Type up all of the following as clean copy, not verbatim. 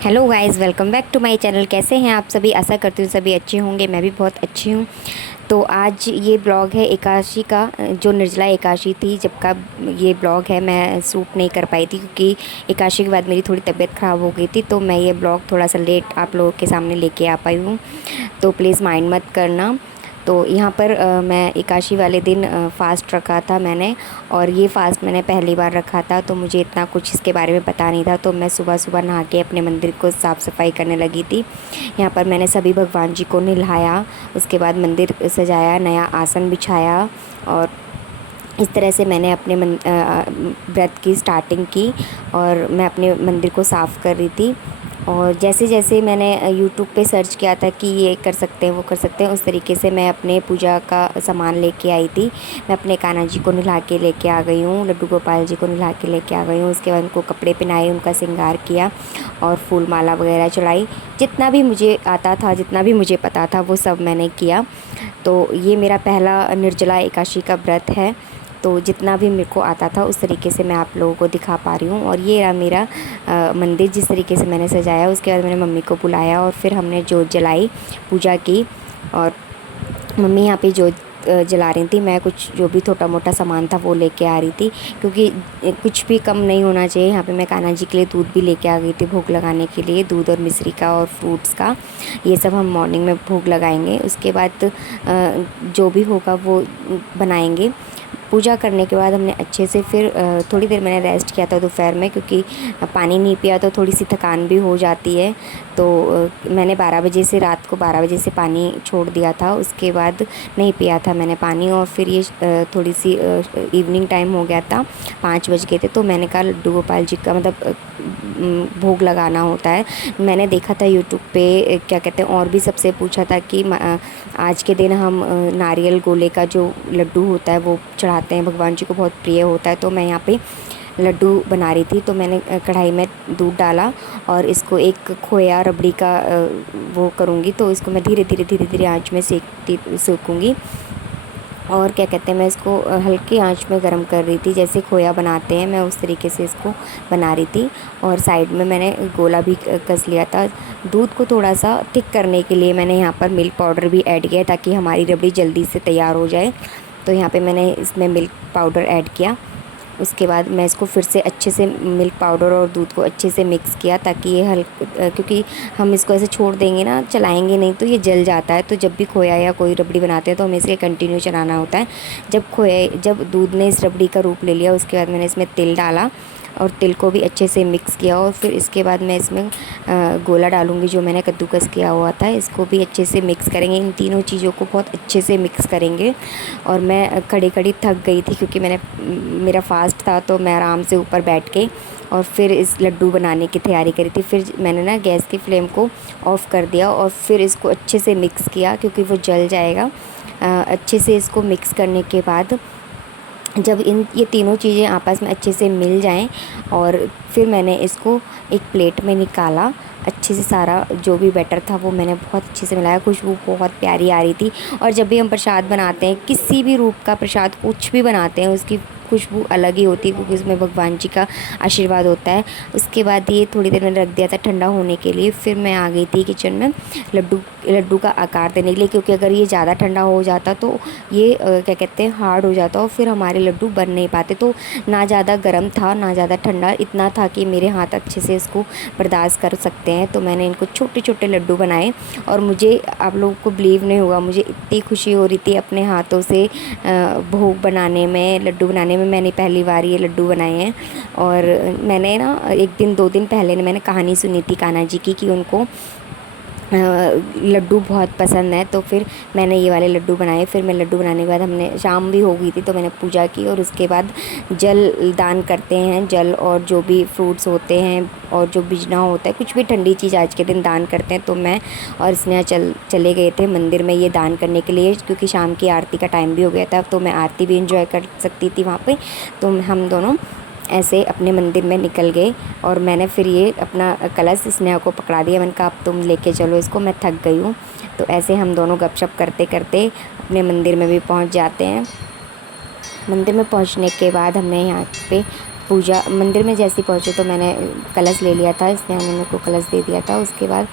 Hello guys, welcome back to my channel. कैसे हैं आप सभी? आशा करती हूँ सभी अच्छे होंगे। मैं भी बहुत अच्छी हूँ। तो आज ये ब्लॉग है एकादशी का, जो निर्जला एकादशी थी जब का ये ब्लॉग है। मैं शूट नहीं कर पाई थी क्योंकि एकादशी के बाद मेरी थोड़ी तबीयत ख़राब हो गई थी, तो मैं ये ब्लॉग थोड़ा सा लेट आप लोगों के सामने लेके आ पाई हूँ, तो प्लीज़ माइंड मत करना। तो यहाँ पर मैं एकादशी वाले दिन फ़ास्ट रखा था मैंने, और ये फ़ास्ट मैंने पहली बार रखा था, तो मुझे इतना कुछ इसके बारे में पता नहीं था। तो मैं सुबह सुबह नहा के अपने मंदिर को साफ़ सफाई करने लगी थी। यहाँ पर मैंने सभी भगवान जी को नहलाया, उसके बाद मंदिर सजाया, नया आसन बिछाया, और इस तरह से मैंने अपने व्रत की स्टार्टिंग की। और मैं अपने मंदिर को साफ़ कर रही थी, और जैसे जैसे मैंने यूट्यूब पे सर्च किया था कि ये कर सकते हैं वो कर सकते हैं, उस तरीके से मैं अपने पूजा का सामान लेके आई थी। मैं अपने कान्हा जी को नहला के लेके आ गई हूँ, लड्डू गोपाल जी को नहला के लेके आ गई हूँ। उसके बाद उनको कपड़े पहनाए, उनका श्रृंगार किया और फूल माला वगैरह चढ़ाई। जितना भी मुझे आता था, जितना भी मुझे पता था, वो सब मैंने किया। तो ये मेरा पहला निर्जला एकादशी का व्रत है। तो जितना भी मेरे को आता था उस तरीके से मैं आप लोगों को दिखा पा रही हूँ। और ये रहा मेरा मंदिर, जिस तरीके से मैंने सजाया। उसके बाद मैंने मम्मी को बुलाया और फिर हमने जोत जलाई, पूजा की। और मम्मी यहाँ पे जोत जला रही थी, मैं कुछ जो भी छोटा मोटा सामान था वो लेके आ रही थी, क्योंकि कुछ भी कम नहीं होना चाहिए। यहाँ पे मैं कान्हा जी के लिए दूध भी लेके आ गई थी भोग लगाने के लिए, दूध और मिश्री का और फ्रूट्स का। ये सब हम मॉर्निंग में भोग लगाएंगे। उसके बाद जो भी होगा वो बनाएंगे। पूजा करने के बाद हमने अच्छे से फिर थोड़ी देर मैंने रेस्ट किया था दोपहर में, क्योंकि पानी नहीं पिया तो थोड़ी सी थकान भी हो जाती है। तो मैंने 12 बजे से, रात को 12 बजे से पानी छोड़ दिया था। उसके बाद नहीं पिया था मैंने पानी। और फिर ये थोड़ी सी इवनिंग टाइम हो गया था, 5 बज गए थे। तो मैंने कहा लड्डू गोपाल जी का मतलब भोग लगाना होता है। मैंने देखा था यूट्यूब पे, क्या कहते हैं, और भी सबसे पूछा था कि आज के दिन हम नारियल गोले का जो लड्डू होता है वो चढ़ाते हैं, भगवान जी को बहुत प्रिय होता है। तो मैं यहाँ पे लड्डू बना रही थी, तो मैंने कढ़ाई में दूध डाला और इसको एक खोया रबड़ी का वो करूँगी। तो इसको मैं धीरे धीरे आँच में सेकूँगी। और क्या कहते हैं, मैं इसको हल्की आंच में गरम कर रही थी, जैसे खोया बनाते हैं, मैं उस तरीके से इसको बना रही थी। और साइड में मैंने गोला भी कस लिया था। दूध को थोड़ा सा थिक करने के लिए मैंने यहाँ पर मिल्क पाउडर भी ऐड किया, ताकि हमारी रबड़ी जल्दी से तैयार हो जाए। तो यहाँ पे मैंने इसमें मिल्क पाउडर ऐड किया। उसके बाद मैं इसको फिर से अच्छे से मिल्क पाउडर और दूध को अच्छे से मिक्स किया, ताकि ये क्योंकि हम इसको ऐसे छोड़ देंगे ना, चलाएंगे नहीं तो ये जल जाता है। तो जब भी खोया या कोई रबड़ी बनाते हैं तो हमें इसे कंटिन्यू चलाना होता है। जब दूध ने इस रबड़ी का रूप ले लिया, उसके बाद मैंने इसमें तिल डाला और तिल को भी अच्छे से मिक्स किया। और फिर इसके बाद मैं इसमें गोला डालूँगी जो मैंने कद्दूकस किया हुआ था, इसको भी अच्छे से मिक्स करेंगे। इन तीनों चीज़ों को बहुत अच्छे से मिक्स करेंगे। और मैं खड़ी खड़ी थक गई थी, क्योंकि मेरा फास्ट था, तो मैं आराम से ऊपर बैठ के और फिर इस लड्डू बनाने की तैयारी करी थी। फिर मैंने ना गैस की फ्लेम को ऑफ़ कर दिया और फिर इसको अच्छे से मिक्स किया, क्योंकि वो जल जाएगा। अच्छे से इसको मिक्स करने के बाद जब ये तीनों चीज़ें आपस में अच्छे से मिल जाएं, और फिर मैंने इसको एक प्लेट में निकाला। अच्छे से सारा जो भी बैटर था वो मैंने बहुत अच्छे से मिलाया। खुशबू बहुत प्यारी आ रही थी। और जब भी हम प्रसाद बनाते हैं, किसी भी रूप का प्रसाद कुछ भी बनाते हैं, उसकी खुशबू अलग ही होती है, क्योंकि उसमें भगवान जी का आशीर्वाद होता है। उसके बाद ये थोड़ी देर मैंने रख दिया था ठंडा होने के लिए। फिर मैं आ गई थी किचन में लड्डू का आकार देने के लिए, क्योंकि अगर ये ज़्यादा ठंडा हो जाता तो ये क्या कहते हैं, हार्ड हो जाता और फिर हमारे लड्डू बन नहीं पाते। तो ना ज़्यादा गर्म था ना ज़्यादा ठंडा, इतना था कि मेरे हाथ अच्छे से इसको बर्दाश्त कर सकते हैं। तो मैंने इनको छोटे छोटे लड्डू बनाए। और मुझे, आप लोगों को बिलीव नहीं होगा, मुझे इतनी खुशी हो रही थी अपने हाथों से भोग बनाने में, लड्डू बनाने में। मैंने पहली बार ये लड्डू बनाए हैं। और मैंने ना 1 दिन 2 दिन पहले मैंने कहानी सुनी थी कान्हा जी की, कि उनको लड्डू बहुत पसंद है। तो फिर मैंने ये वाले लड्डू बनाए। फिर मैं लड्डू बनाने के बाद, हमने शाम भी हो गई थी, तो मैंने पूजा की। और उसके बाद जल दान करते हैं, जल और जो भी फ्रूट्स होते हैं और जो बिजना होता है, कुछ भी ठंडी चीज़ आज के दिन दान करते हैं। तो मैं और स्नेहा चले गए थे मंदिर में ये दान करने के लिए, क्योंकि शाम की आरती का टाइम भी हो गया था, तो मैं आरती भी इंजॉय कर सकती थी वहाँ पे। तो हम दोनों ऐसे अपने मंदिर में निकल गए। और मैंने फिर ये अपना कलश स्नेहा को पकड़ा दिया। मैंने कहा अब तुम लेके चलो इसको, मैं थक गई हूँ। तो ऐसे हम दोनों गपशप करते करते अपने मंदिर में भी पहुँच जाते हैं। मंदिर में पहुँचने के बाद हमने यहाँ पे पूजा मंदिर में जैसे पहुँचे तो मैंने कलश ले लिया था, स्नेहा ने मेरे को कलश दे दिया था। उसके बाद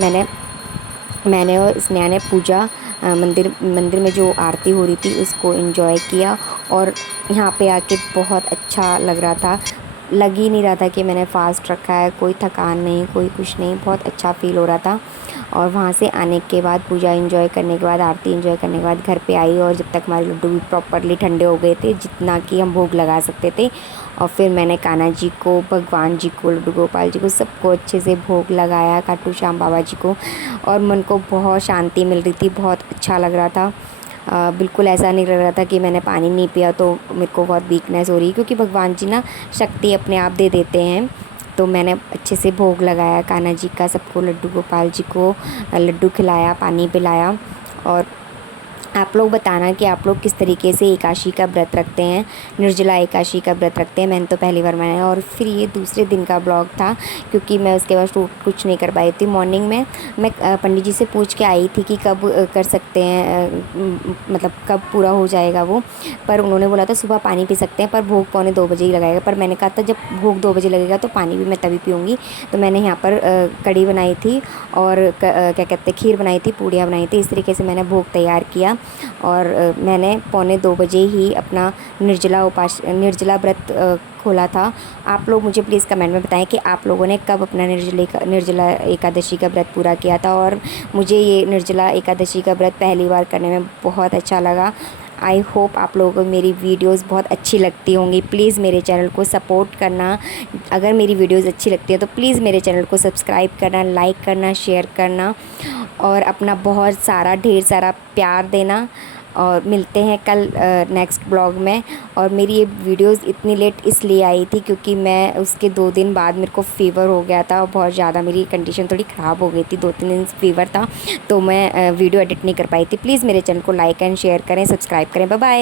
मैंने और स्नेहा ने पूजा मंदिर में जो आरती हो रही थी उसको एंजॉय किया। और यहाँ पे आके बहुत अच्छा लग रहा था, लग ही नहीं रहा था कि मैंने फ़ास्ट रखा है, कोई थकान नहीं, कोई कुछ नहीं, बहुत अच्छा फ़ील हो रहा था। और वहाँ से आने के बाद पूजा एंजॉय करने के बाद, आरती एंजॉय करने के बाद घर पे आई, और जब तक हमारे लड्डू भी प्रॉपरली ठंडे हो गए थे जितना कि हम भोग लगा सकते थे। और फिर मैंने कान्हा जी को, भगवान जी को, लड्डू गोपाल जी को, सबको अच्छे से भोग लगाया, खाटू श्याम बाबा जी को। और मन को बहुत शांति मिल रही थी, बहुत अच्छा लग रहा था। बिल्कुल ऐसा नहीं लग रहा था कि मैंने पानी नहीं पिया तो मेरे को बहुत वीकनेस हो रही है, क्योंकि भगवान जी ना शक्ति अपने आप दे देते हैं। तो मैंने अच्छे से भोग लगाया कान्हा जी का, सबको, लड्डू गोपाल जी को लड्डू खिलाया, पानी पिलाया। और आप लोग बताना कि आप लोग किस तरीके से एकादशी का व्रत रखते हैं, निर्जला एकादशी का व्रत रखते हैं। मैंने तो पहली बार मनाया। और फिर ये दूसरे दिन का ब्लॉग था, क्योंकि मैं उसके बाद कुछ नहीं कर पाई थी। मॉर्निंग में मैं पंडित जी से पूछ के आई थी कि कब कर सकते हैं, मतलब कब पूरा हो जाएगा वो। पर उन्होंने बोला था सुबह पानी पी सकते हैं, पर भोग 1:45 ही लगाएगा। पर मैंने कहा था जब भोग 2 बजे लगेगा तो पानी भी मैं तभी पीऊँगी। तो मैंने यहाँ पर कढ़ी बनाई थी और क्या कहते हैं, खीर बनाई थी, पूड़ियाँ बनाई थी। इस तरीके से मैंने भोग तैयार किया। और मैंने 1:45 बजे ही अपना निर्जला व्रत खोला था। आप लोग मुझे प्लीज़ कमेंट में बताएं कि आप लोगों ने कब अपना निर्जला एकादशी का व्रत पूरा किया था। और मुझे ये निर्जला एकादशी का व्रत पहली बार करने में बहुत अच्छा लगा। आई होप आप लोगों को मेरी वीडियोस बहुत अच्छी लगती होंगी। प्लीज़ मेरे चैनल को सपोर्ट करना। अगर मेरी वीडियोस अच्छी लगती है तो प्लीज़ मेरे चैनल को सब्सक्राइब करना, लाइक करना, शेयर करना, और अपना बहुत सारा ढेर सारा प्यार देना। और मिलते हैं कल नेक्स्ट ब्लॉग में। और मेरी ये वीडियोस इतनी लेट इसलिए आई थी क्योंकि मैं उसके 2 दिन बाद मेरे को फ़ीवर हो गया था, और बहुत ज़्यादा मेरी कंडीशन थोड़ी ख़राब हो गई थी, 2-3 दिन फ़ीवर था, तो मैं वीडियो एडिट नहीं कर पाई थी। प्लीज़ मेरे चैनल को लाइक एंड शेयर करें, सब्सक्राइब करें। Bye bye.